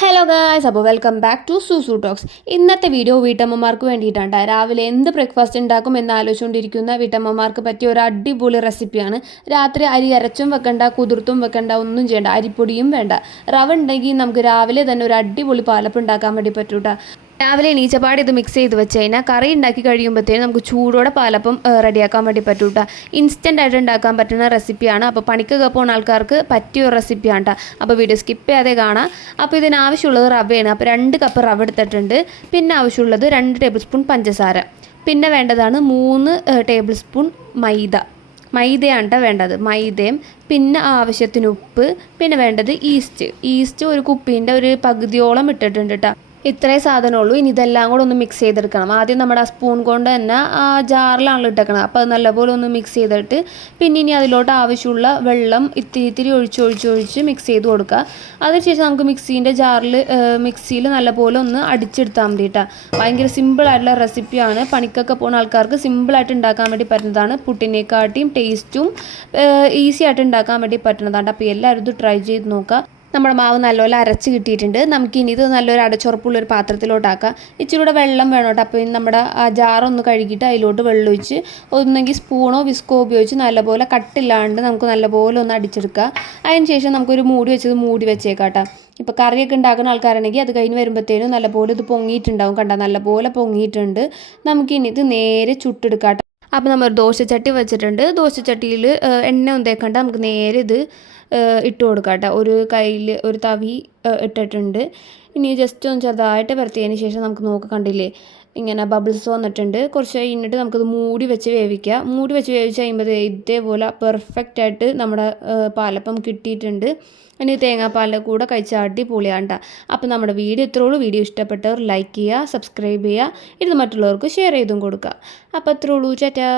Hello guys അപ്പോൾ welcome back to Soosu talks ഇന്നത്തെ video വീട്ടമ്മമാർക്ക് വേണ്ടിയിട്ടാണ്. രാവിലെ എന്ത് ബ്രേക്ക്ഫാസ്റ്റ് ഉണ്ടാക്കും എന്ന് ആലോചിച്ചുകൊണ്ടിരിക്കുന്ന വീട്ടമ്മമാർക്ക് പറ്റിയ ഒരു അടിപൊളി റെസിപ്പിയാണ് രാത്രി അരി അരച്ചും വെക്കണ്ട കുതിർത്തും വെക്കണ്ട ഒന്നും ചെയ്യണ്ട അരിപ്പൊടിയും വേണ്ട. റവ ഉണ്ടെങ്കിൽ നമുക്ക് രാവിലെ തന്നെ ഒരു അടിപൊളി പാലപ്പം ഉണ്ടാക്കാൻ വേണ്ടി പറ്റൂട്ടാ. രാവിലെ എണീച്ചപാട് ഇത് മിക്സ് ചെയ്ത് വെച്ച് കഴിഞ്ഞാൽ കറി ഉണ്ടാക്കി കഴിയുമ്പോഴത്തേനും നമുക്ക് ചൂടോടെ പാലപ്പം റെഡിയാക്കാൻ വേണ്ടി പറ്റും കേട്ടോ ഇൻസ്റ്റന്റ് ആയിട്ട് ഉണ്ടാക്കാൻ പറ്റുന്ന റെസിപ്പിയാണ് അപ്പോൾ പണിക്കൊക്കെ പോകുന്ന ആൾക്കാർക്ക് പറ്റിയ ഒരു റെസിപ്പിയാണ് കേട്ടോ അപ്പോൾ വീഡിയോ സ്കിപ്പ് ചെയ്യാതെ കാണാം. അപ്പോൾ ഇതിനാവശ്യമുള്ളത് റവയാണ്. അപ്പോൾ രണ്ട് കപ്പ് റവ എടുത്തിട്ടുണ്ട്. പിന്നെ ആവശ്യമുള്ളത് രണ്ട് ടേബിൾ സ്പൂൺ പഞ്ചസാര. പിന്നെ വേണ്ടതാണ് മൂന്ന് ടേബിൾ സ്പൂൺ മൈദ. മൈദയാണ് വേണ്ടത്. മൈദയും പിന്നെ ആവശ്യത്തിന് ഉപ്പ്. പിന്നെ വേണ്ടത് ഈസ്റ്റ് ഈസ്റ്റ് ഒരു കുപ്പീന്റെ ഒരു പകുതിയോളം ഇട്ടിട്ടുണ്ട് കേട്ടോ ഇത്രേ സാധനമുള്ളൂ. ഇനി ഇതെല്ലാം കൂടെ ഒന്ന് മിക്സ് ചെയ്തെടുക്കണം. ആദ്യം നമ്മുടെ ആ സ്പൂൺ കൊണ്ട് തന്നെ ആ ജാറിലാണല്ലോ ഇട്ടേക്കണം അപ്പോൾ അത് നല്ലപോലെ ഒന്ന് മിക്സ് ചെയ്തിട്ട് പിന്നെ ഇനി അതിലോട്ട് ആവശ്യമുള്ള വെള്ളം ഇത്തിരി ഇത്തിരി ഒഴിച്ച് ഒഴിച്ച് ഒഴിച്ച് മിക്സ് ചെയ്ത് കൊടുക്കുക. അതിനുശേഷം നമുക്ക് മിക്സീന്റെ ജാറിൽ മിക്സിയിൽ നല്ലപോലെ ഒന്ന് അടിച്ചെടുത്താൽ മതി കേട്ടോ ഭയങ്കര സിമ്പിളായിട്ടുള്ള റെസിപ്പിയാണ് പണിക്കൊക്കെ പോകുന്ന ആൾക്കാർക്ക് സിമ്പിളായിട്ട് ഉണ്ടാക്കാൻ വേണ്ടി പറ്റുന്നതാണ്. പുട്ടിനെക്കാട്ടിയും ടേസ്റ്റും ഈസി ആയിട്ട് ഉണ്ടാക്കാൻ വേണ്ടി പറ്റുന്നതാണ് അപ്പോൾ എല്ലാവരും ഇത് ട്രൈ ചെയ്ത് നോക്കുക. നമ്മുടെ മാവ് നല്ലപോലെ അരച്ച് കിട്ടിയിട്ടുണ്ട്. നമുക്ക് ഇനി ഇത് നല്ലൊരു അടച്ചുറപ്പുള്ള ഒരു പാത്രത്തിലോട്ടാക്കാം. ഇച്ചിരി കൂടെ വെള്ളം വേണം കേട്ടോ. അപ്പോൾ നമ്മുടെ ആ ജാറൊന്ന് കഴുകിയിട്ട് അതിലോട്ട് വെള്ളം ഒഴിച്ച് ഒന്നെങ്കിൽ സ്പൂണോ വിസ്കോ ഉപയോഗിച്ച് നല്ലപോലെ കട്ടില്ലാണ്ട് നമുക്ക് നല്ലപോലെ ഒന്ന് അടിച്ചെടുക്കുക അതിന് ശേഷം നമുക്കൊരു മൂടി വെച്ചത് മൂടി വെച്ചേക്കാം കേട്ടോ. ഇപ്പോൾ കറിയൊക്കെ ഉണ്ടാക്കുന്ന ആൾക്കാരാണെങ്കിൽ അത് കഴിഞ്ഞ് വരുമ്പോഴത്തേനും നല്ലപോലെ ഇത് പൊങ്ങിയിട്ടുണ്ടാവും കണ്ട? നല്ലപോലെ പൊങ്ങിയിട്ടുണ്ട്. നമുക്കിനി ഇത് നേരെ ചുട്ടെടുക്കാം അപ്പോൾ നമ്മൾ ദോശച്ചട്ടി വെച്ചിട്ടുണ്ട്. ദോശച്ചട്ടിയിൽ എണ്ണ ഒന്നും നമുക്ക് നേരെ ഇത് ഇട്ട് കൊടുക്കാം കേട്ടോ. ഒരു കയ്യിൽ ഒരു തവി ഇട്ടിട്ടുണ്ട്. ഇനി ജസ്റ്റ് ഒന്ന് ചെറുതായിട്ട് പരത്തിയതിന് ശേഷം നമുക്ക് നോക്കി കണ്ടില്ലേ? ഇങ്ങനെ ബബിൾസ് വന്നിട്ടുണ്ട്. കുറച്ച് കഴിഞ്ഞിട്ട് നമുക്കത് മൂടി വെച്ച് വേവിക്കുക. മൂടി വെച്ച് വേവിച്ച് കഴിയുമ്പോൾ ഇതേപോലെ പെർഫെക്റ്റ് ആയിട്ട് നമ്മുടെ പാലപ്പം കിട്ടിയിട്ടുണ്ട്. ഇനി തേങ്ങാപ്പാലിന്റെ കൂടെ കഴിച്ച അടിപൊളിയാണ്ട. അപ്പം അപ്പോൾ നമ്മുടെ വീഡിയോ ഇത്രയുള്ളൂ വീഡിയോ ഇഷ്ടപ്പെട്ടവർ ലൈക്ക് ചെയ്യുക സബ്സ്ക്രൈബ് ചെയ്യുക. ഇത് മറ്റുള്ളവർക്ക് ഷെയർ ചെയ്തും കൊടുക്കുക. അപ്പോൾ ഇത്രയുള്ളൂ ചേട്ടാ